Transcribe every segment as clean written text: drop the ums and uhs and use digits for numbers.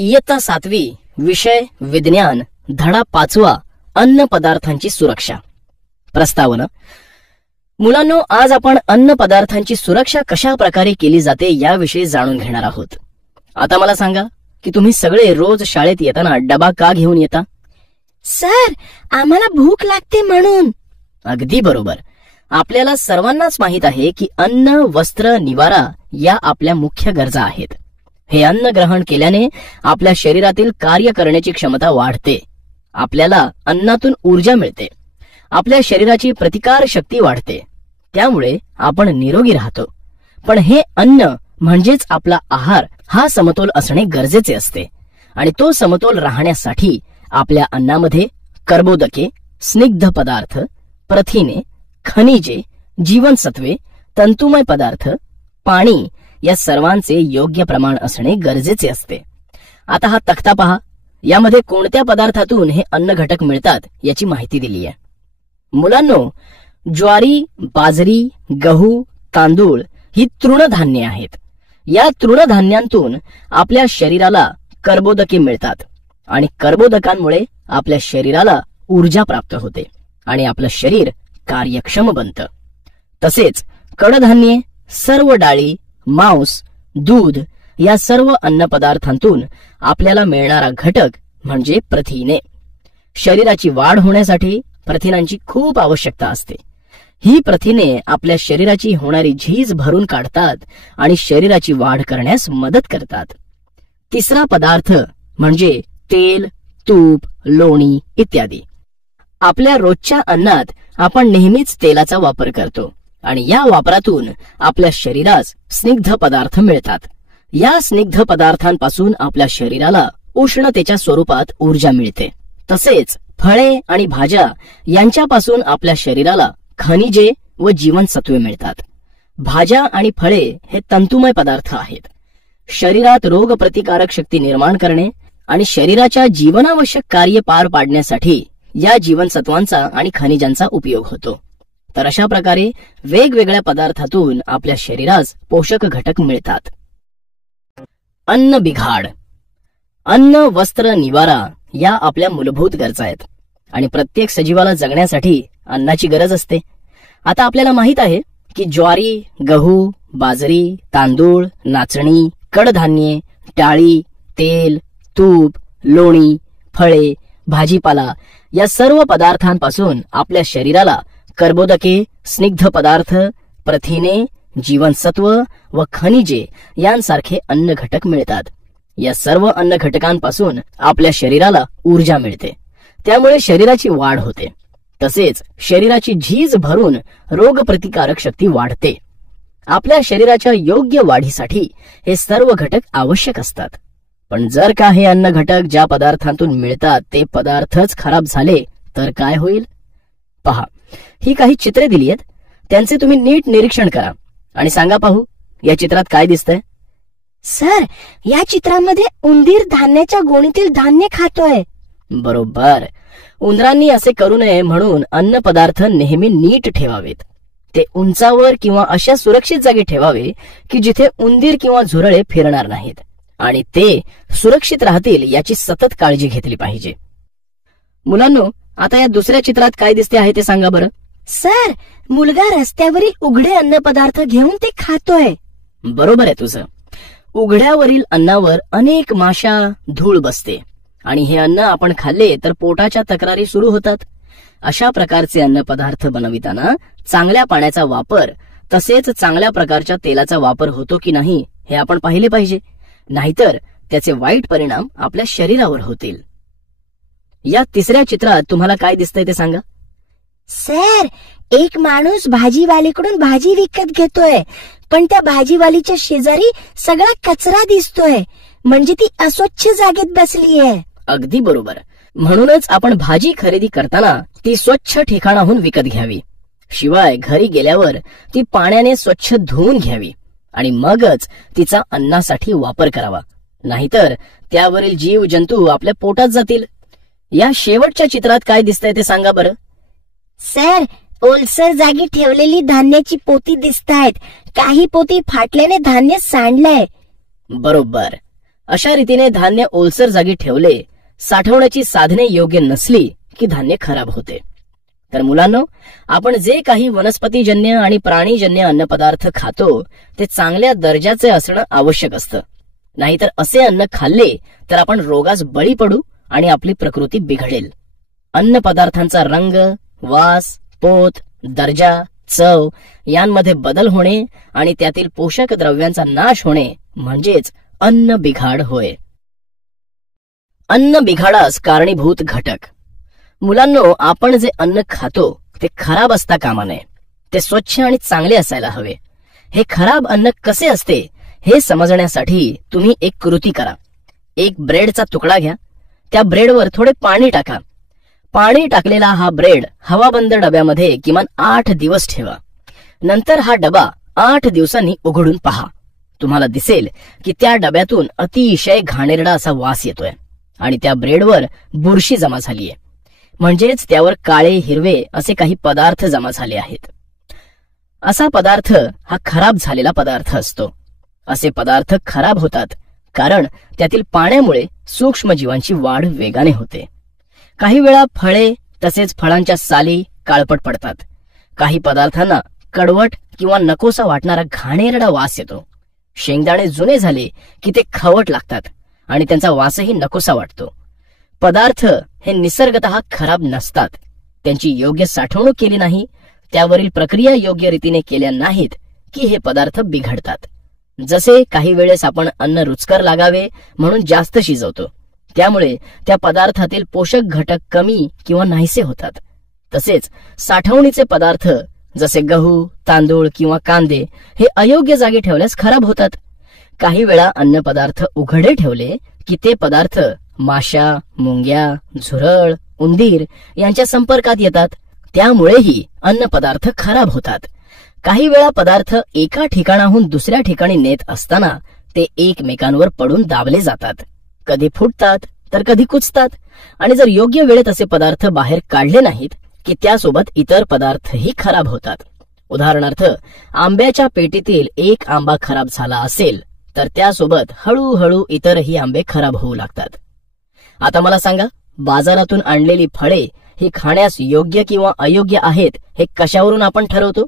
इयत्ता 7वी, विषय विज्ञान, धडा 5वा, अन्न पदार्थांची सुरक्षा. प्रस्तावना. मुलांनो, आज आपण अन्न पदार्थांची सुरक्षा कशा प्रकारे केली जाते याविषयी जाणून घेणार आहोत. आता मला सांगा की तुम्ही सगळे रोज शाळेत येताना डबा का घेऊन येता? सर, आम्हाला भूक लागते म्हणून. अगदी बरोबर. आपल्याला सर्वांनाच माहित आहे की अन्न, वस्त्र, निवारा या आपल्या मुख्य गरजा आहेत. हे अन्न ग्रहण केल्याने आपल्या शरीरातील कार्य करण्याची क्षमता वाढते. आपल्याला अन्नातून ऊर्जा मिळते. आपल्या शरीराची प्रतिकार शक्ती वाढते. त्यामुळे आपण निरोगी राहतो. पण हे अन्न म्हणजेच आपला आहार हा समतोल असणे गरजेचे असते. आणि तो समतोल राहण्यासाठी आपल्या अन्नामध्ये कर्बोदके, स्निग्ध पदार्थ, प्रथिने, खनिजे, जीवनसत्वे, तंतुमय पदार्थ, पाणी या सर्वांचे योग्य प्रमाण असणे गरजेचे असते. आता हा तक्ता पहा. यामध्ये कोणत्या पदार्थातून हे अन्न घटक मिळतात याची माहिती दिली आहे. मुलांनो, ज्वारी, बाजरी, गहू, तांदूळ ही तृणधान्ये आहेत. या तृणधान्यांतून आपल्या शरीराला कर्बोदके मिळतात आणि कर्बोदकांमुळे आपल्या शरीराला ऊर्जा प्राप्त होते आणि आपलं शरीर कार्यक्षम बनतं. तसेच कडधान्ये, सर्व डाळी, मांस, दूध या सर्व अन्नपदार्थांतून आपल्याला मिळणारा घटक म्हणजे प्रथिने. शरीराची वाढ होण्यासाठी प्रथिनांची खूप आवश्यकता असते. ही प्रथिने आपल्या शरीराची होणारी झीज भरून काढतात आणि शरीराची वाढ करण्यास मदत करतात. तिसरा पदार्थ म्हणजे तेल, तूप, लोणी इत्यादी. आपल्या रोजच्या अन्नात आपण नेहमीच तेलाचा वापर करतो आणि या वापरातून आपल्या शरीरास स्निग्ध पदार्थ मिळतात. या स्निग्ध पदार्थांपासून आपल्या शरीराला उष्णतेच्या स्वरूपात ऊर्जा मिळते. तसेच फळे आणि भाज्या यांच्यापासून आपल्या शरीराला खनिजे व जीवनसत्वे मिळतात. भाज्या आणि फळे हे तंतुमय पदार्थ आहेत. शरीरात रोगप्रतिकारक शक्ती निर्माण करणे आणि शरीराच्या जीवनावश्यक कार्य पार पाडण्यासाठी या जीवनसत्वांचा आणि खनिजांचा उपयोग होतो. तर अशा प्रकारे वेगवेगळ्या पदार्थातून आपल्या शरीरास पोषक घटक मिळतात. अन्न बिघाड. अन्न, वस्त्र, निवारा या आपल्या मूलभूत गरजा आहेत आणि प्रत्येक सजीवाला जगण्यासाठी अन्नाची गरज असते. आता आपल्याला माहित आहे की ज्वारी, गहू, बाजरी, तांदूळ, नाचणी, कडधान्ये, डाळी, तेल, तूप, लोणी, फळे, भाजीपाला या सर्व पदार्थांपासून आपल्या शरीराला कर्बोदके, स्निग्ध पदार्थ, प्रथिने, जीवनसत्व व खनिजे यांसारखे अन्न घटक मिळतात. या सर्व अन्न घटकांपासून आपल्या शरीराला ऊर्जा मिळते. त्यामुळे शरीराची वाढ होते. तसेच शरीराची झीज भरून रोगप्रतिकारक शक्ती वाढते. आपल्या शरीराच्या योग्य वाढीसाठी हे सर्व घटक आवश्यक असतात. पण जर का हे अन्न घटक ज्या पदार्थांतून मिळतात ते पदार्थच खराब झाले तर काय होईल? पहा, ही काही चित्रे दिली आहेत. त्यांचे तुम्ही नीट निरीक्षण करा आणि सांगा पाहू या चित्रात काय दिसतंय. सर, या चित्रामध्ये उंदीर धान्याच्या गोणीतील धान्य खातोय. बरोबर. उंदरांनी असे करू नये म्हणून अन्न पदार्थ नेहमी नीट ठेवावेत. ते उंचावर किंवा अशा सुरक्षित जागी ठेवावे की जिथे उंदीर किंवा झुरळे फिरणार नाहीत आणि ते सुरक्षित राहतील याची सतत काळजी घेतली पाहिजे. मुलांनो, आता या दुसऱ्या चित्रात काय दिसते आहे ते सांगा बरं. सर, मुलगा रस्त्यावरील उघडे अन्न पदार्थ घेऊन ते खातोय. बरोबर आहे तुझं. उघड्यावरील अन्नावर अनेक माशा, धूळ बसते आणि हे अन्न आपण खाल्ले तर पोटाच्या तक्रारी सुरू होतात. अशा प्रकारचे अन्न पदार्थ बनविताना चांगल्या पाण्याचा वापर तसेच चांगल्या प्रकारच्या तेलाचा वापर होतो की नाही हे आपण पाहिले पाहिजे. नाहीतर त्याचे वाईट परिणाम आपल्या शरीरावर होतील. या तिसऱ्या चित्रात तुम्हाला काय दिसतंय ते सांगा. सर, एक माणूस भाजीवालीकडून भाजी विकत घेतोय, पण त्या भाजीवालीच्या शेजारी सगळा कचरा दिसतोय. म्हणजे ती अस्वच्छ जागेत बसलीये. अगदी बरोबर. म्हणूनच आपण भाजी खरेदी करताना ती स्वच्छ ठिकाणाहून विकत घ्यावी. शिवाय घरी गेल्यावर ती पाण्याने स्वच्छ धुवून घ्यावी आणि मगच तिचा अन्नासाठी वापर करावा. नाहीतर त्यावरील जीव जंतू आपल्या पोटात जातील. या शेवटच्या चित्रात काय दिसतंय ते सांगा बरं. सर, ओलसर जागी ठेवलेली धान्याची पोती दिसतायत. काही पोती फाटल्याने धान्य सांडलंय. बरोबर. अशा रीतीने धान्य ओलसर जागी ठेवले, साठवण्याची साधने योग्य नसली की धान्य खराब होते. तर मुलांनो, आपण जे काही वनस्पतीजन्य आणि प्राणीजन्य अन्नपदार्थ खातो ते चांगल्या दर्जाचे असणं आवश्यक असतं. नाहीतर असे अन्न खाल्ले तर आपण रोगास बळी पडू आणि आपली प्रकृती बिघडेल. अन्न पदार्थांचा रंग, वास, पोत, दर्जा, चव यांमध्ये बदल होणे आणि त्यातील पोषक द्रव्यांचा नाश होणे म्हणजेच अन्न बिघाड होय. अन्न बिघाडास कारणीभूत घटक. मुलांनो, आपण जे अन्न खातो ते खराब असता कामा नये. ते स्वच्छ आणि चांगले असायला हवे. हे खराब अन्न कसे असते हे समजण्यासाठी तुम्ही एक कृती करा. एक ब्रेडचा तुकडा घ्या. त्या ब्रेडवर थोडे पाणी टाका. पाणी टाकलेला हा ब्रेड हवाबंद डब्यामध्ये किमान 8 दिवस ठेवा. नंतर हा डबा 8 दिवसांनी उघडून पहा. तुम्हाला दिसेल की त्या डब्यातून अतिशय घाणेरडा असा वास येतोय आणि त्या ब्रेडवर बुरशी जमा झालीये. म्हणजेच त्यावर काळे हिरवे असे काही पदार्थ जमा झाले आहेत. असा पदार्थ हा खराब झालेला पदार्थ असतो. असे पदार्थ खराब होतात कारण त्यातील पाण्यामुळे सूक्ष्म जीवांची वाढ वेगाने होते. काही वेळा फळे तसेच फळांच्या साली काळपट पडतात. काही पदार्थांना कडवट किंवा नकोसा वाटणारा घाणेरडा वास येतो. शेंगदाणे जुने झाले की ते खवट लागतात आणि त्यांचा वासही नकोसा वाटतो. पदार्थ हे निसर्गतः खराब नसतात. त्यांची योग्य साठवणूक केली नाही, त्यावरील प्रक्रिया योग्य रीतीने केल्या नाहीत की हे पदार्थ बिघडतात. जसे काही वेळेस आपण अन्न रुचकर लागावे म्हणून जास्त शिजवतो, त्यामुळे त्या पदार्थातील पोषक घटक कमी किंवा नाहीसे होतात. तसेच साठवणीचे पदार्थ जसे गहू, तांदूळ किंवा कांदे हे अयोग्य जागी ठेवल्यास खराब होतात. काही वेळा अन्न पदार्थ उघडे ठेवले की ते पदार्थ माशा, मुंग्या, झुरळ, उंदीर यांच्या संपर्कात येतात. त्यामुळेही अन्न पदार्थ खराब होतात. काही वेळा पदार्थ एका ठिकाणाहून दुसऱ्या ठिकाणी नेत असताना ते एकमेकांवर पडून दाबले जातात. कधी फुटतात तर कधी कुचतात आणि जर योग्य वेळेत असे पदार्थ बाहेर काढले नाहीत की त्यासोबत इतर पदार्थही खराब होतात. उदाहरणार्थ, आंब्याच्या पेटीतील एक आंबा खराब झाला असेल तर त्यासोबत हळूहळू इतरही आंबे खराब होऊ लागतात. आता मला सांगा, बाजारातून आणलेली फळे ही खाण्यास योग्य किंवा अयोग्य आहेत हे कशावरून आपण ठरवतो?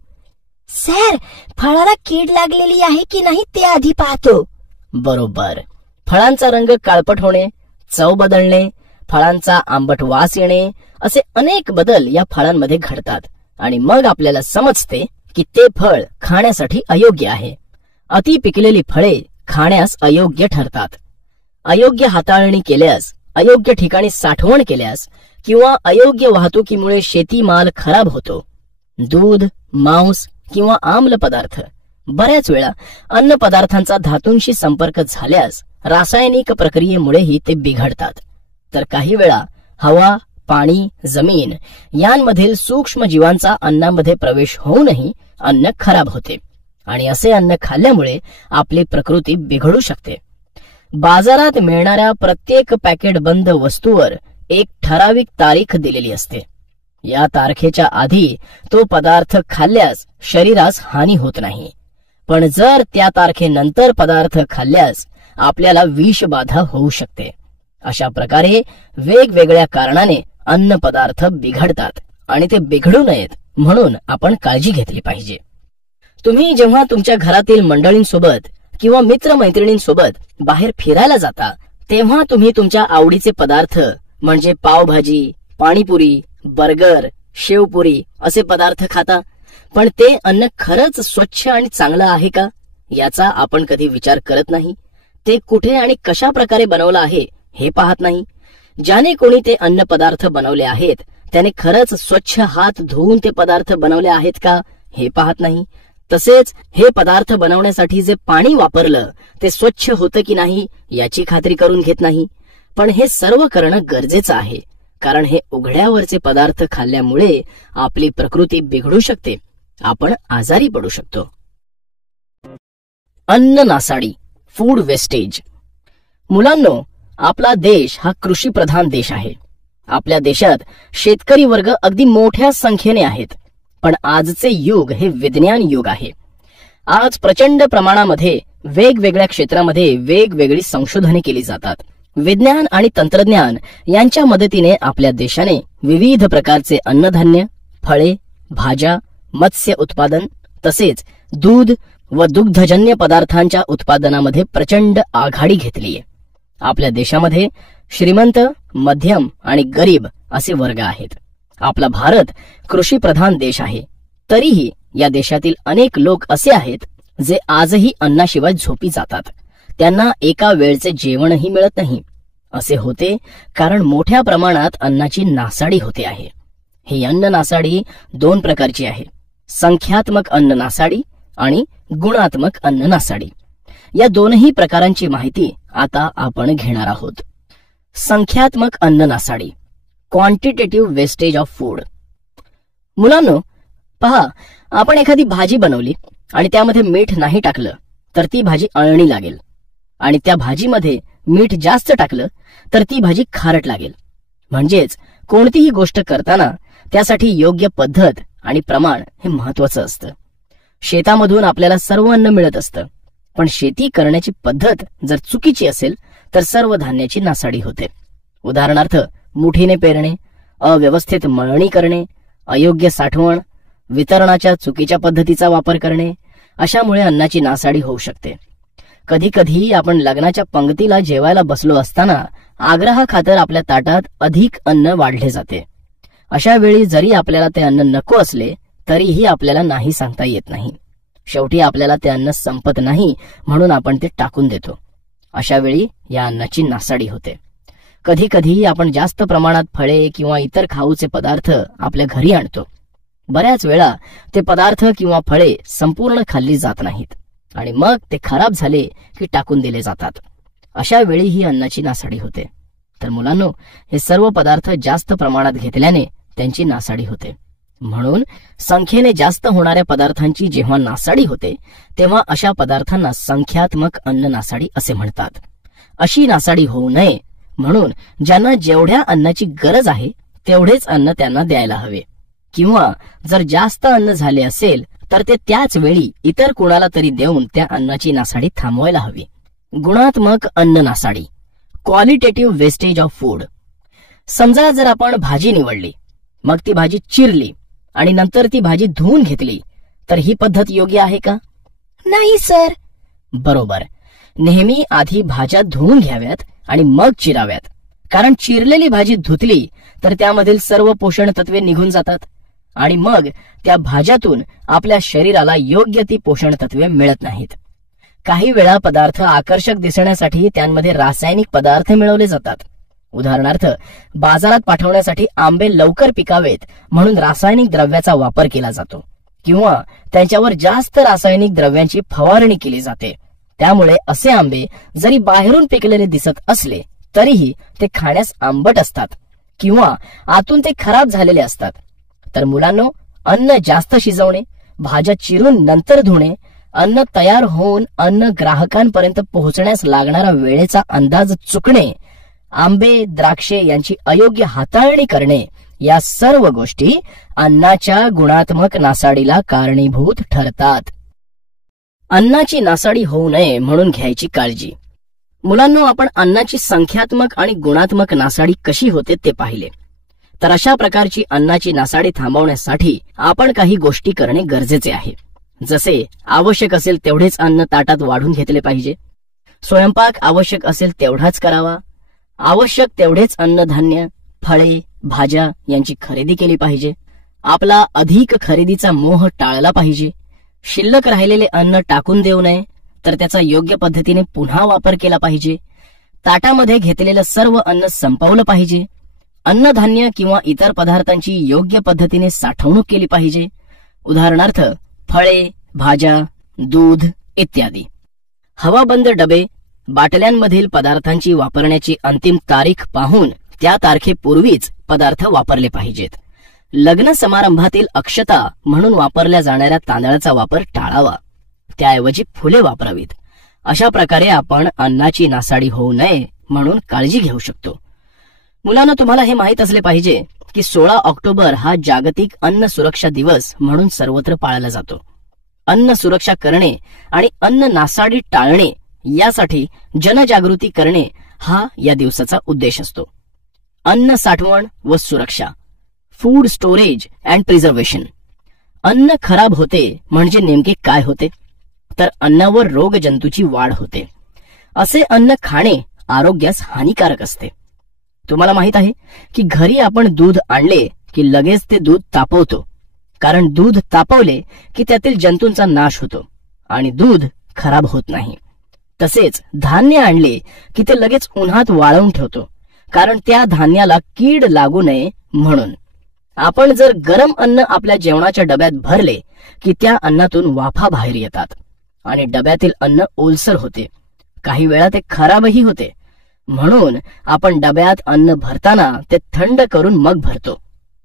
सर, फळाला कीड लागलेली आहे की नाही ते आधी पाहतो. बरोबर. फळांचा रंग काळपट होणे, चव बदलणे, फळांचा आंबट वास येणे असे अनेक बदल या फळांमध्ये घडतात आणि मग आपल्याला समजते की ते फळ खाण्यासाठी अयोग्य आहे. अति पिकलेली फळे खाण्यास अयोग्य ठरतात. अयोग्य हाताळणी केल्यास, अयोग्य ठिकाणी साठवण केल्यास किंवा अयोग्य वाहतुकीमुळे शेतीमाल खराब होतो. दूध, मांस किंवा आम्ल पदार्थ, बऱ्याच वेळा अन्न पदार्थांचा धातूंशी संपर्क झाल्यास रासायनिक प्रक्रियेमुळेही ते बिघडतात. तर काही वेळा हवा, पाणी, जमीन यांमधील सूक्ष्म जीवांचा अन्नामध्ये प्रवेश होऊनही अन्न खराब होते आणि असे अन्न खाल्ल्यामुळे आपली प्रकृती बिघडू शकते. बाजारात मिळणाऱ्या प्रत्येक पॅकेट बंद वस्तूवर एक ठराविक तारीख दिलेली असते. या तारखेच्या आधी तो पदार्थ खाल्ल्यास शरीरास हानी होत नाही, पण जर त्या तारखेनंतर पदार्थ खाल्ल्यास आपल्याला विषबाधा होऊ शकते. अशा प्रकारे वेगवेगळ्या कारणाने अन्न पदार्थ बिघडतात आणि ते बिघडू नयेत म्हणून आपण काळजी घेतली पाहिजे. तुम्ही जेव्हा तुमच्या घरातील मंडळींसोबत किंवा मित्रमैत्रिणींसोबत बाहेर फिरायला जाता तेव्हा तुम्ही तुमच्या आवडीचे पदार्थ म्हणजे पावभाजी, पाणीपुरी, बर्गर, शेवपुरी असे पदार्थ खाता, पण ते अन्न खरंच स्वच्छ आणि चांगलं आहे का याचा आपण कधी विचार करत नाही. ते कुठे आणि कशा प्रकारे बनवलं आहे हे पाहत नाही. ज्याने कोणी ते अन्न पदार्थ बनवले आहेत त्याने खरंच स्वच्छ हात धुवून ते पदार्थ बनवले आहेत का हे पाहत नाही. तसेच हे पदार्थ बनवण्यासाठी जे पाणी वापरलं ते स्वच्छ होतं की नाही याची खात्री करून घेत नाही. पण हे सर्व करणं गरजेचं आहे, कारण हे उघड्यावरचे पदार्थ खाल्ल्यामुळे आपली प्रकृती बिघडू शकते, आपण आजारी पडू शकतो. अन्न नासाडी, फूड वेस्टेज. मुलांनो, आपला देश हा कृषीप्रधान देश आहे. आपल्या देशात शेतकरी वर्ग अगदी मोठ्या संख्येने आहेत, पण आजचे युग हे विज्ञान युग आहे. आज प्रचंड प्रमाणामध्ये वेगवेगळ्या क्षेत्रामध्ये वेगवेगळी संशोधने केली जातात. विज्ञान आणि तंत्रज्ञान यांच्या मदतीने आपल्या देशाने विविध प्रकारचे अन्नधान्य, फळे, भाज्या, मत्स्य उत्पादन तसेच दूध व दुग्धजन्य पदार्थांच्या उत्पादनामध्ये प्रचंड आघाडी घेतलीय. आपल्या देशामध्ये श्रीमंत, मध्यम आणि गरीब असे वर्ग आहेत. आपला भारत कृषी प्रधान देश आहे. तरीही या देशातील अनेक लोक असे आहेत जे आजही अन्नाशिवाय झोपी जातात. त्यांना एका वेळचे जेवणही मिळत नाही. असे होते कारण मोठ्या प्रमाणात अन्नाची नासाडी होते आहे. ही अन्न नासाडी 2 प्रकारची आहे: संख्यात्मक अन्न नासाडी आणि गुणात्मक अन्न नासाडी. या दोनही प्रकारांची माहिती आता आपण घेणार आहोत. संख्यात्मक अन्न नासाडी, क्वांटिटेटिव्ह वेस्टेज ऑफ फूड. मुलांनो, पहा, आपण एखादी भाजी बनवली आणि त्यामध्ये मीठ नाही टाकलं तर ती भाजी अळणी लागेल, आणि त्या भाजीमध्ये मीठ जास्त टाकलं तर ती भाजी खारट लागेल. म्हणजेच कोणतीही गोष्ट करताना त्यासाठी योग्य पद्धत आणि प्रमाण हे महत्वाचं असतं. शेतामधून आपल्याला सर्व अन्न मिळत असतं, पण शेती करण्याची पद्धत जर चुकीची असेल तर सर्व धान्याची नासाडी होते. उदाहरणार्थ, मुठीने पेरणे, अव्यवस्थित मळणी करणे, अयोग्य साठवण, वितरणाच्या चुकीच्या पद्धतीचा वापर करणे, अशामुळे अन्नाची नासाडी होऊ शकते. कधी कधी आपण लग्नाच्या पंक्तीला जेवायला बसलो असताना आग्रहाखातर आपल्या ताटात अधिक अन्न वाढले जाते. अशा वेळी जरी आपल्याला ते अन्न नको असले तरीही आपल्याला नाही सांगता येत नाही. शेवटी आपल्याला ते अन्न संपत नाही म्हणून आपण ते टाकून देतो. अशा वेळी या अन्नाची नासाडी होते. कधी कधी आपण जास्त प्रमाणात फळे किंवा इतर खाऊचे पदार्थ आपल्या घरी आणतो. बऱ्याच वेळा ते पदार्थ किंवा फळे संपूर्ण खाल्ली जात नाहीत आणि मग ते खराब झाले की टाकून दिले जातात. अशा वेळी ही अन्नाची नासाडी होते. तर मुलांनो, हे सर्व पदार्थ जास्त प्रमाणात घेतल्याने त्यांची नासाडी होते. म्हणून संख्येने जास्त होणाऱ्या पदार्थांची जेव्हा नासाडी होते तेव्हा अशा पदार्थांना संख्यात्मक अन्न नासाडी असे म्हणतात. अशी नासाडी होऊ नये म्हणून ज्यांना जेवढ्या अन्नाची गरज आहे तेवढेच अन्न त्यांना द्यायला हवे, किंवा जर जास्त अन्न झाले असेल तर ते त्याच वेळी इतर कुणाला तरी देऊन त्या अन्नाची नासाडी थांबवायला हवी. गुणात्मक अन्न नासाडी, क्वालिटेटिव्ह वेस्टेज ऑफ फूड. समजा जर आपण भाजी निवडली, मग ती भाजी चिरली आणि नंतर ती भाजी धुवून घेतली, तर ही पद्धत योग्य आहे का? नाही सर. बरोबर. नेहमी आधी भाज्या धुवून घ्याव्यात आणि मग चिराव्यात, कारण चिरलेली भाजी धुतली तर त्यामधील सर्व पोषण तत्वे निघून जातात आणि मग त्या भाज्यातून आपल्या शरीराला योग्य ती पोषण तत्वे मिळत नाहीत. काही वेळा पदार्थ आकर्षक दिसण्यासाठी त्यांमध्ये रासायनिक पदार्थ मिळवले जातात. उदाहरणार्थ, बाजारात पाठवण्यासाठी आंबे लवकर पिकावेत म्हणून रासायनिक द्रव्याचा वापर केला जातो, किंवा त्यांच्यावर जास्त रासायनिक द्रव्यांची फवारणी केली जाते. त्यामुळे असे आंबे जरी बाहेरून पिकलेले दिसत असले तरीही ते खाण्यास आंबट असतात किंवा आतून ते खराब झालेले असतात. तर मुलांनो, अन्न जास्त शिजवणे, भाज्या चिरून नंतर धुणे, अन्न तयार होऊन अन्न ग्राहकांपर्यंत पोहोचण्यास लागणारा वेळेचा अंदाज चुकणे, आंबे, द्राक्षे यांची अयोग्य हाताळणी करणे, या सर्व गोष्टी अन्नाच्या गुणात्मक नासाडीला कारणीभूत ठरतात. अन्नाची नासाडी होऊ नये म्हणून घ्यायची काळजी. मुलांनो, आपण अन्नाची संख्यात्मक आणि गुणात्मक नासाडी कशी होते ते पाहिले. तर अशा प्रकारची अन्नाची नासाडी थांबवण्यासाठी आपण काही गोष्टी करणे गरजेचे आहे. जसे आवश्यक असेल तेवढेच अन्न ताटात वाढून घेतले पाहिजे. स्वयंपाक आवश्यक असेल तेवढाच करावा. आवश्यक तेवढेच अन्नधान्य, फळे, भाज्या यांची खरेदी केली पाहिजे. आपला अधिक खरेदीचा मोह टाळला पाहिजे. शिल्लक राहिलेले अन्न टाकून देऊ नये, तर त्याचा योग्य पद्धतीने पुन्हा वापर केला पाहिजे. ताटामध्ये घेतलेलं सर्व अन्न संपवलं पाहिजे. अन्नधान्य किंवा इतर पदार्थांची योग्य पद्धतीने साठवणूक केली पाहिजे. उदाहरणार्थ, फळे, भाज्या, दूध इत्यादी. हवाबंद डबे, बाटल्यांमधील पदार्थांची वापरण्याची अंतिम तारीख पाहून त्या तारखेपूर्वीच पदार्थ वापरले पाहिजेत. लग्न समारंभातील अक्षता म्हणून वापरल्या जाणाऱ्या तांदळाचा वापर टाळावा. त्याऐवजी फुले वापरावीत. अशा प्रकारे आपण अन्नाची नासाडी होऊ नये म्हणून काळजी घेऊ शकतो. मुलांना, तुम्हाला हे माहीत असले पाहिजे की 16 ऑक्टोबर हा जागतिक अन्न सुरक्षा दिवस म्हणून सर्वत्र पाळला जातो. अन्न सुरक्षा करणे आणि अन्न नासाडी टाळणे यासाठी जनजागृती करणे हा या दिवसाचा उद्देश असतो. अन्न साठवण व सुरक्षा, फूड स्टोरेज अँड प्रिझर्वेशन. अन्न खराब होते म्हणजे नेमके काय होते? तर अन्नावर रोगजंतूची वाढ होते. असे अन्न खाणे आरोग्यास हानिकारक असते. तुम्हाला माहित आहे की घरी आपण दूध आणले की लगेच ते दूध तापवतो, कारण दूध तापवले की त्यातील जंतूंचा नाश होतो आणि दूध खराब होत नाही. तसेच धान्य आणले की ते लगेच उन्हात वाळवून ठेवतो, कारण त्या धान्याला कीड लागू नये म्हणून. आपण जर गरम अन्न आपल्या जेवणाच्या डब्यात भरले की त्या अन्नातून वाफा बाहेर येतात आणि डब्यातील अन्न ओलसर होते. काही वेळा ते खराबही होते. म्हणून आपण डब्यात अन्न भरताना ते थंड करून मग भरतो.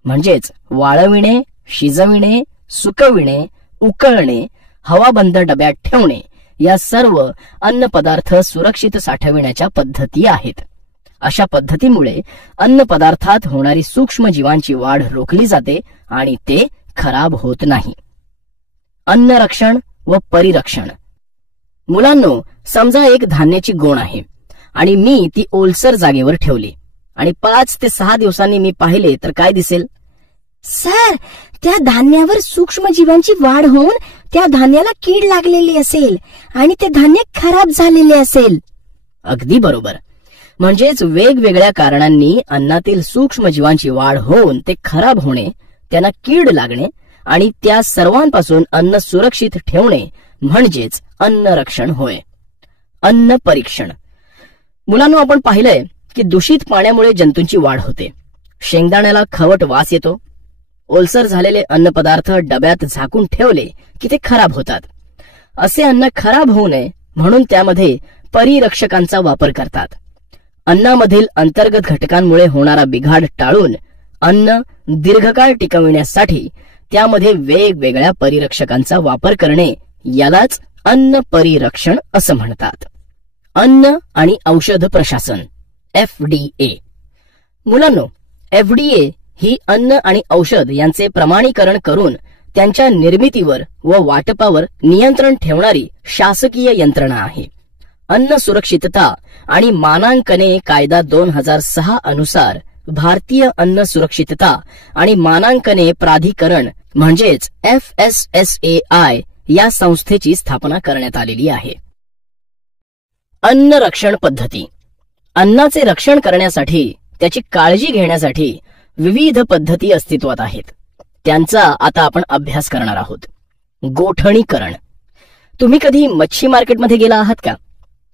म्हणजेच वाळविणे, शिजविणे, सुकविणे, उकळणे, हवाबंद डब्यात ठेवणे या सर्व अन्न पदार्थ सुरक्षित साठविण्याच्या पद्धती आहेत. अशा पद्धतीमुळे अन्न पदार्थात होणारी सूक्ष्म जीवांची वाढ रोखली जाते आणि ते खराब होत नाही. अन्न रक्षण व परिरक्षण. मुलांनो, समजा एक धान्याची गोण आहे आणि मी ती ओलसर जागेवर ठेवली आणि 5 ते 6 दिवसांनी मी पाहिले तर काय दिसेल? सर, त्या धान्यावर सूक्ष्म जीवांची वाढ होऊन त्या धान्याला कीड लागलेली असेल आणि ते धान्य खराब झालेले असेल. अगदी बरोबर. म्हणजेच वेगवेगळ्या कारणांनी अन्नातील सूक्ष्म जीवांची वाढ होऊन ते खराब होणे, त्यांना कीड लागणे आणि त्या सर्वांपासून अन्न सुरक्षित ठेवणे म्हणजेच अन्न रक्षण होय. अन्न परीक्षण. मुलांनो, आपण पाहिलंय की दूषित पाण्यामुळे जंतूंची वाढ होते. शेंगदाण्याला खवट वास येतो. ओलसर झालेले अन्न पदार्थ डब्यात झाकून ठेवले की ते खराब होतात. असे अन्न खराब होऊ नये म्हणून त्यामध्ये परिरक्षकांचा वापर करतात. अन्नामधील अंतर्गत घटकांमुळे होणारा बिघाड टाळून अन्न दीर्घकाळ टिकविण्यासाठी त्यामध्ये वेगवेगळ्या परिरक्षकांचा वापर करणे यालाच अन्न परिरक्षण असं म्हणतात. अन्न आणि औषध प्रशासन, FDA. मुलांनो, FDA ही अन्न आणि औषध यांचे प्रमाणीकरण करून त्यांच्या निर्मितीवर व वाटपावर नियंत्रण ठेवणारी शासकीय यंत्रणा आहे. अन्न सुरक्षितता आणि मानांकने कायदा 2006 अनुसार भारतीय अन्न सुरक्षितता आणि मानांकने प्राधिकरण म्हणजेच FSSAI या संस्थेची स्थापना करण्यात आलेली आहे. अन्न रक्षण पद्धती. अन्नाचे रक्षण करण्यासाठी, त्याची काळजी घेण्यासाठी विविध पद्धती अस्तित्वात आहेत. त्यांचा आता आपण अभ्यास करणार आहोत. गोठणीकरण. तुम्ही कधी मच्छी मार्केटमध्ये गेला आहात का?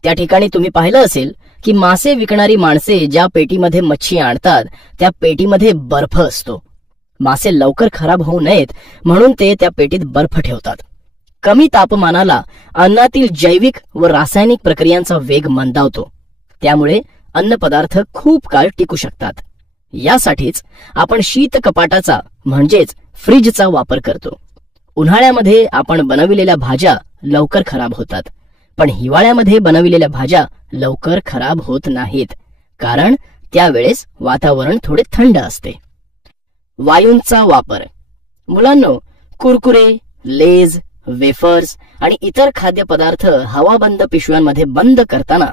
त्या ठिकाणी तुम्ही पाहिलं असेल की मासे विकणारी माणसे ज्या पेटीमध्ये मच्छी आणतात त्या पेटीमध्ये बर्फ असतो. मासे लवकर खराब होऊ नयेत म्हणून ते त्या पेटीत बर्फ ठेवतात. कमी तापमानाला अन्नातील जैविक व रासायनिक प्रक्रियांचा वेग मंदावतो. त्यामुळे अन्नपदार्थ खूप काळ टिकू शकतात. यासाठीच आपण शीत कपाटाचा म्हणजेच फ्रीजचा वापर करतो. उन्हाळ्यामध्ये आपण बनविलेल्या भाज्या लवकर खराब होतात, पण हिवाळ्यामध्ये बनविलेल्या भाज्या लवकर खराब होत नाहीत, कारण त्यावेळेस वातावरण थोडे थंड असते. वायूंचा वापर. मुलांनो, कुरकुरे, लेज, वेफर्स आणि इतर खाद्यपदार्थ हवाबंद पिशव्यांमध्ये बंद करताना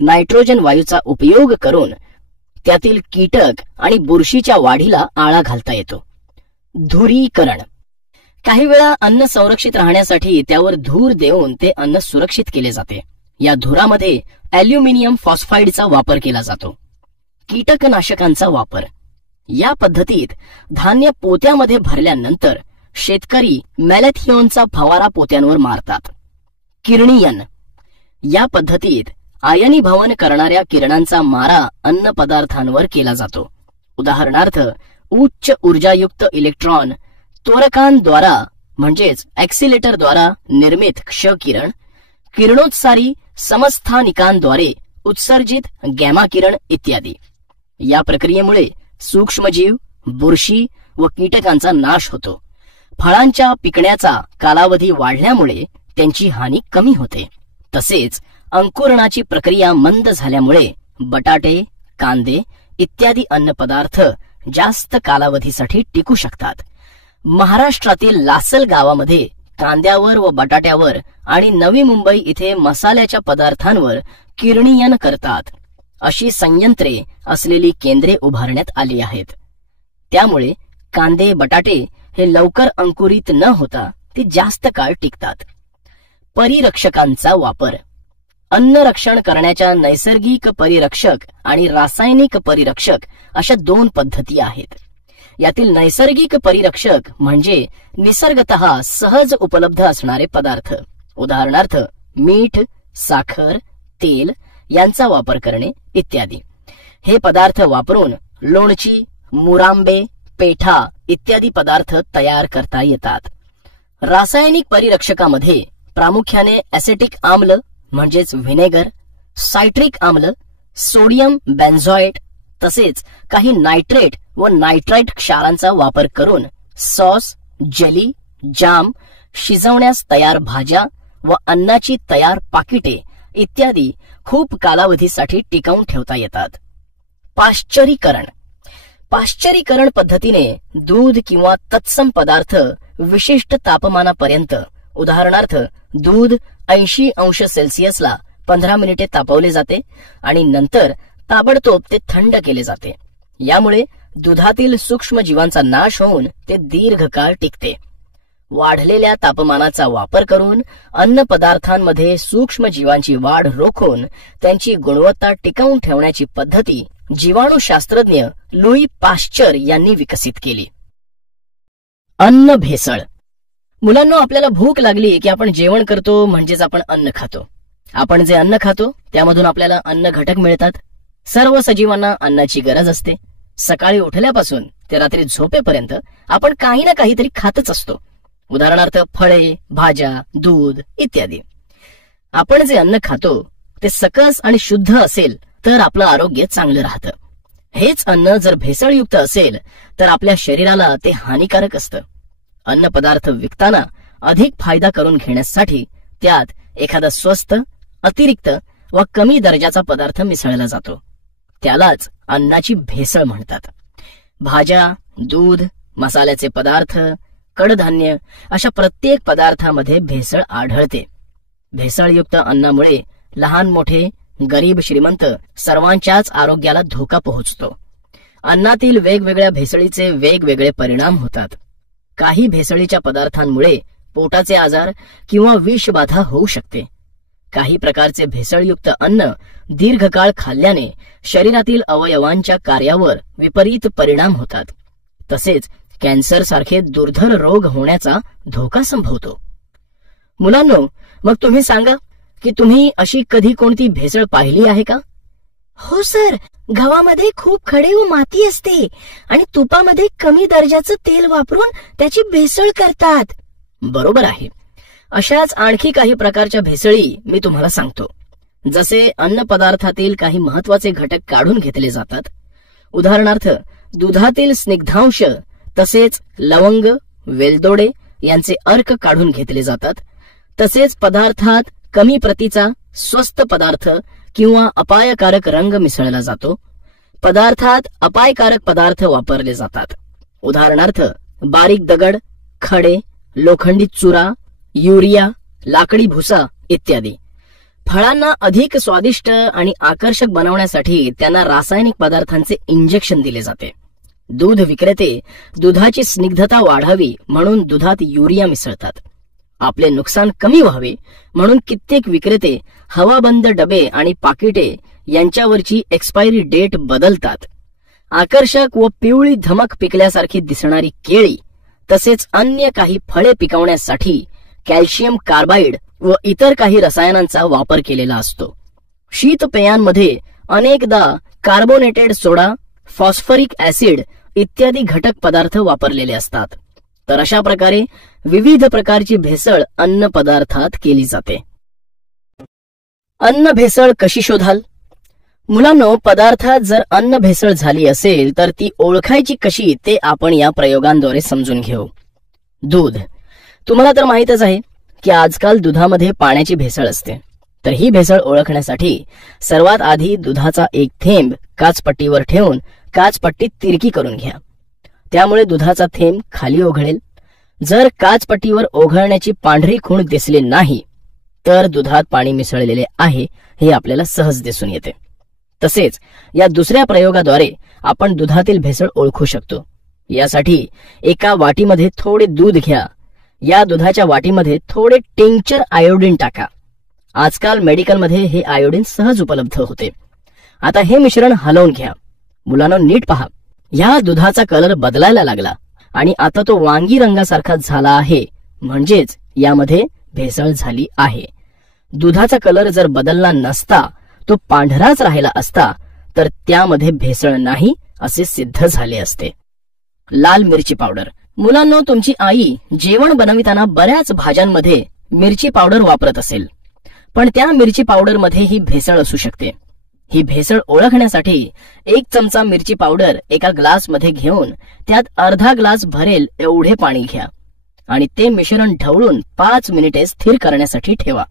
नायट्रोजन वायूचा उपयोग करून त्यातील कीटक आणि बुरशीच्या वाढीला आळा घालता येतो. धुरीकरण. काही वेळा अन्न संरक्षित राहण्यासाठी त्यावर धूर देऊन ते अन्न सुरक्षित केले जाते. या धुरामध्ये ॲल्युमिनियम फॉस्फाईडचा वापर केला जातो. कीटकनाशकांचा वापर. या पद्धतीत धान्य पोत्यामध्ये भरल्यानंतर शेतकरी मॅलेथिओनचा फवारा पोत्यांवर मारतात. किरणीयन. या पद्धतीत आयनीभवन करणाऱ्या किरणांचा मारा अन्न पदार्थांवर केला जातो. उदाहरणार्थ, उच्च ऊर्जायुक्त इलेक्ट्रॉन त्वरकांद्वारा म्हणजेच ॲक्सिलेटरद्वारा निर्मित क्षकिरण, किरणोत्सारी समस्थानिकांद्वारे उत्सर्जित गॅमा किरण इत्यादी. या प्रक्रियेमुळे सूक्ष्मजीव, बुरशी व कीटकांचा नाश होतो. फळांच्या पिकण्याचा कालावधी वाढल्यामुळे त्यांची हानी कमी होते. तसेच अंकुरणाची प्रक्रिया मंद झाल्यामुळे बटाटे, कांदे इत्यादी अन्नपदार्थ जास्त कालावधीसाठी टिकू शकतात. महाराष्ट्रातील लासल गावामध्ये कांद्यावर व बटाट्यावर आणि नवी मुंबई इथे मसाल्याच्या पदार्थांवर किरणीयन करतात अशी संयंत्रे असलेली केंद्रे उभारण्यात आली आहेत. त्यामुळे कांदे बटाटे हे लवकर अंकुरित न होता ते जास्त काळ टिकतात. परिरक्षकांचा वापर. अन्न रक्षण करण्याच्या नैसर्गिक परिरक्षक आणि रासायनिक परिरक्षक अशा 2 पद्धती आहेत. यातील नैसर्गिक परिरक्षक म्हणजे निसर्गतः सहज उपलब्ध असणारे पदार्थ, उदाहरणार्थ मीठ, साखर, तेल यांचा वापर करणे इत्यादी. हे पदार्थ वापरून लोणची, मुरांबे, पेठा इत्यादी पदार्थ तयार करता येतात. रासायनिक परिरक्षकामध्ये प्रामुख्याने ॲसेटिक आम्ल म्हणजेच व्हिनेगर, सायट्रिक आम्ल, सोडियम बेन्झोएट तसेच काही नायट्रेट व नायट्राइट क्षारांचा वापर करून सॉस, जेली, जाम, शिजवण्यास तयार भाज्या व अन्नाची तयार पाकिटे इत्यादी खूप कालावधीसाठी टिकवून ठेवता येतात. पाश्चरीकरण. पाश्चरीकरण पद्धतीने दूध किंवा तत्सम पदार्थ विशिष्ट तापमानापर्यंत, उदाहरणार्थ दूध 80 अंश सेल्सिअसला 15 मिनिटे तापवले जाते आणि नंतर ताबडतोब ते थंड केले जाते. यामुळे दुधातील सूक्ष्म जीवांचा नाश होऊन ते दीर्घकाळ टिकते. वाढलेल्या तापमानाचा वापर करून अन्न पदार्थांमध्ये सूक्ष्म जीवांची वाढ रोखून त्यांची गुणवत्ता टिकवून ठेवण्याची पद्धती जीवाणूशास्त्रज्ञ लुई पाश्चर यांनी विकसित केली. अन्न भेसळ. मुलांनो, आपल्याला भूक लागली की आपण जेवण करतो म्हणजेच आपण अन्न खातो. आपण जे अन्न खातो त्यामधून आपल्याला अन्न घटक मिळतात. सर्व सजीवांना अन्नाची गरज असते. सकाळी उठल्यापासून ते रात्री झोपेपर्यंत आपण काही ना काहीतरी खातच असतो. उदाहरणार्थ फळे, भाज्या, दूध इत्यादी. आपण जे अन्न खातो ते सकस आणि शुद्ध असेल तर आपलं आरोग्य चांगलं राहतं. हेच अन्न जर भेसळयुक्त असेल तर आपल्या शरीराला ते हानिकारक असतं. अन्न पदार्थ विकताना अधिक फायदा करून घेण्यासाठी त्यात एखादा स्वस्त, अतिरिक्त व कमी दर्जाचा पदार्थ मिसळला जातो. त्यालाच अन्नाची भेसळ म्हणतात. भाज्या, दूध, मसाल्याचे पदार्थ, कडधान्य अशा प्रत्येक पदार्थामध्ये भेसळ आढळते. भेसळयुक्त अन्नामुळे लहान मोठे, गरीब श्रीमंत सर्वांच्याच आरोग्याला धोका पोहोचतो. अन्नातील वेगवेगळ्या भेसळीचे वेगवेगळे परिणाम होतात. काही भेसळीच्या पदार्थांमुळे पोटाचे आजार किंवा विषबाधा होऊ शकते. काही प्रकारचे भेसळयुक्त अन्न दीर्घकाळ खाल्ल्याने शरीरातील अवयवांच्या कार्यावर विपरीत परिणाम होतात. तसेच कॅन्सर सारखे दुर्धर रोग होण्याचा धोका संभवतो. मुलांनो, मग तुम्ही सांगा की तुम्ही अशी कधी कोणती भेसळ पाहिली आहे का? हो सर, गव्हामध्ये खूप खडे व माती असते आणि तुपामध्ये कमी दर्जाचं तेल वापरून त्याची भेसळ करतात. बरोबर आहे. अशाच आणखी काही प्रकारच्या भेसळी मी तुम्हाला सांगतो. जसे अन्न पदार्थातील काही महत्वाचे घटक काढून घेतले जातात. उदाहरणार्थ दुधातील स्निग्धांश तसेच लवंग, वेलदोडे यांचे अर्क काढून घेतले जातात. तसेच पदार्थात कमी प्रतीचा स्वस्त पदार्थ किंवा अपायकारक रंग मिसळला जातो. पदार्थात अपायकारक पदार्थ वापरले जातात. उदाहरणार्थ बारीक दगड, खडे, लोखंडी चुरा, युरिया, लाकडी भुसा इत्यादी. फळांना अधिक स्वादिष्ट आणि आकर्षक बनवण्यासाठी त्यांना रासायनिक पदार्थांचे इंजेक्शन दिले जाते. दूध विक्रेते दुधाची स्निग्धता वाढावी म्हणून दुधात युरिया मिसळतात. आपले नुकसान कमी व्हावे म्हणून कित्येक विक्रेते हवाबंद डबे आणि पाकिटे यांच्यावरची एक्सपायरी डेट बदलतात. आकर्षक व पिवळी धमक पिकल्यासारखी दिसणारी केळी तसेच अन्य काही फळे पिकवण्यासाठी कॅल्शियम कार्बाइड व इतर काही रसायनांचा वापर केलेला असतो. शीतपेयांमध्ये अनेकदा कार्बोनेटेड सोडा, फॉस्फरिक ऍसिड इत्यादी घटक पदार्थ वापरलेले असतात. तर अशा प्रकारे विविध प्रकारची भेसळ अन्न पदार्थात केली जाते. अन्न भेसळ कशी शोधाल? मुलांनो, पदार्थात जर अन्न भेसळ झाली असेल तर ती ओळखायची कशी ते आपण या प्रयोगांद्वारे समजून घेऊ. दूध. तुम्हाला तर माहीतच आहे की आजकाल दुधामध्ये पाण्याची भेसळ असते. तर ही भेसळ ओळखण्यासाठी सर्वात आधी दुधाचा एक थेंब काचपट्टीवर ठेवून काचपट्टी तिरकी करून घ्या. त्यामुळे दुधाचा थेंब खाली ओघळेल. जर काचपट्टीवर ओघळण्याची पांढरी खूण दिसली नाही तर दुधात पाणी मिसळलेले आहे हे आपल्याला सहज दिसून येते. तसेच या दुसऱ्या प्रयोगाद्वारे आपण दुधातील भेसळ ओळखू शकतो. यासाठी एका वाटीमध्ये थोडे दूध घ्या. या दुधाच्या वाटीमध्ये थोडे टिंक्चर आयोडीन टाका. आजकाल मेडिकलमध्ये हे आयोडीन सहज उपलब्ध होते. आता हे मिश्रण हलवून घ्या. मुलांनो, नीट पहा. ह्या दुधाचा कलर बदलायला लागला आणि आता तो वांगी रंगासारखा झाला आहे, म्हणजेच यामध्ये भेसळ झाली आहे. दुधाचा कलर जर बदलला नसता, तो पांढराच राहिला असता, तर त्यामध्ये भेसळ नाही असे सिद्ध झाले असते. लाल मिरची पावडर. मुलांनो, तुमची आई जेवण बनविताना बऱ्याच भाज्यांमध्ये मिरची पावडर वापरत असेल, पण त्या मिरची पावडर मध्ये ही भेसळ असू शकते. ही भेसळ ओळखण्यासाठी 1 चमचा मिरची पावडर एका ग्लास मध्ये घेऊन त्यात अर्धा ग्लास भरेल एवढे पाणी घ्या आणि ते मिश्रण ढवळून 5 मिनिटे स्थिर करण्यासाठी ठेवा.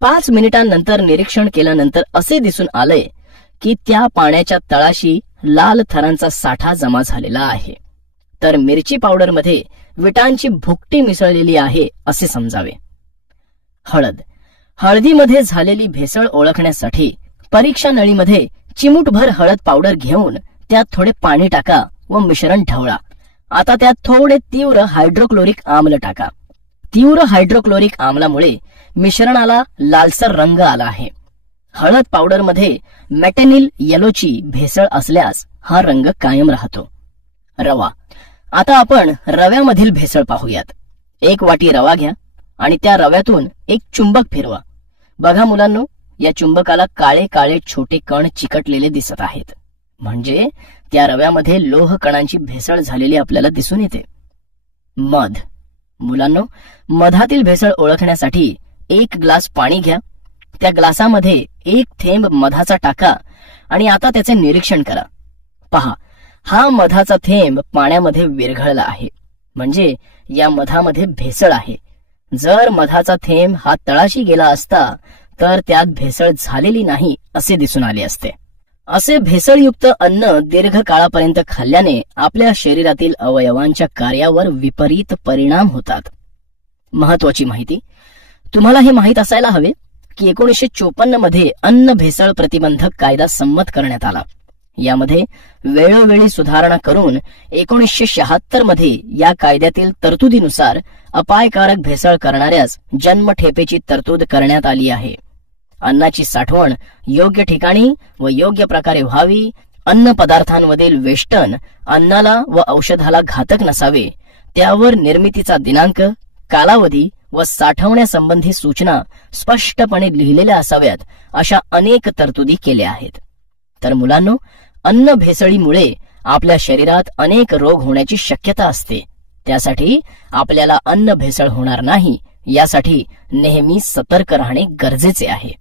5 मिनिटांनंतर निरीक्षण केल्यानंतर असे दिसून आले की त्या पाण्याच्या तळाशी लाल थरांचा साठा जमा झालेला आहे. तर मिरची पावडर मध्ये विटांची भुकटी मिसळलेली आहे असे समजावे. हळद. हळदीमध्ये झालेली भेसळ ओळखण्यासाठी परीक्षा नळीमध्ये चिमूटभर हळद पावडर घेऊन त्यात थोडे पाणी टाका व मिश्रण ढवळा. आता त्यात थोडे तीव्र हायड्रोक्लोरिक आम्ल टाका. तीव्र हायड्रोक्लोरिक आम्लामुळे मिश्रणाला लालसर रंग आला आहे. हळद पावडर मध्ये मेटॅनिल येलोची भेसळ असल्यास हा रंग कायम राहतो. रवा. आता आपण रव्यामधील भेसळ पाहूयात. 1 वाटी रवा घ्या आणि त्या रव्यातून एक चुंबक फिरवा. बघा मुलांनो, या चुंबकाला काळे काळे छोटे कण चिकटलेले दिसत आहेत, म्हणजे त्या रव्यामध्ये लोह कणांची भेसळ झालेली आपल्याला दिसून येते. मध. मुलांनो, मधातील भेसळ ओळखण्यासाठी 1 ग्लास पाणी घ्या. त्या ग्लासामध्ये 1 थेंब मधाचा टाका आणि आता त्याचे निरीक्षण करा. पहा, हा मधाचा थेंब पाण्यामध्ये विरघळला आहे, म्हणजे या मधामध्ये भेसळ आहे. जर मधाचा थेंब हा तळाशी गेला असता तर त्यात भेसळ झालेली नाही असे दिसून आले असते. असे भेसळयुक्त अन्न दीर्घकाळापर्यंत खाल्ल्याने आपल्या शरीरातील अवयवांच्या कार्यावर विपरीत परिणाम होतात. महत्वाची माहिती. तुम्हाला हे माहित असायला हवे की 1954 मध्ये अन्न भेसळ प्रतिबंधक कायदा संमत करण्यात आला. यामध्ये वेळोवेळी सुधारणा करून 1976 मध्ये या कायद्यातील तरतुदीनुसार अपायकारक भेसळ करणाऱ्यास जन्मठेपेची तरतूद करण्यात आली आहे. अन्नाची साठवण योग्य ठिकाणी व योग्य प्रकारे व्हावी. अन्न पदार्थांमधील वेष्टन अन्नाला व औषधाला घातक नसावे. त्यावर निर्मितीचा दिनांक, कालावधी व साठवण्यासंबंधी सूचना स्पष्टपणे लिहिलेल्या असाव्यात, अशा अनेक तरतुदी केल्या आहेत. तर मुलांनो, अन्न भेसळीमुळे आपल्या शरीरात अनेक रोग होण्याची शक्यता असते. त्यासाठी आपल्याला अन्न भेसळ होणार नाही यासाठी नेहमी सतर्क राहणे गरजेचे आहे.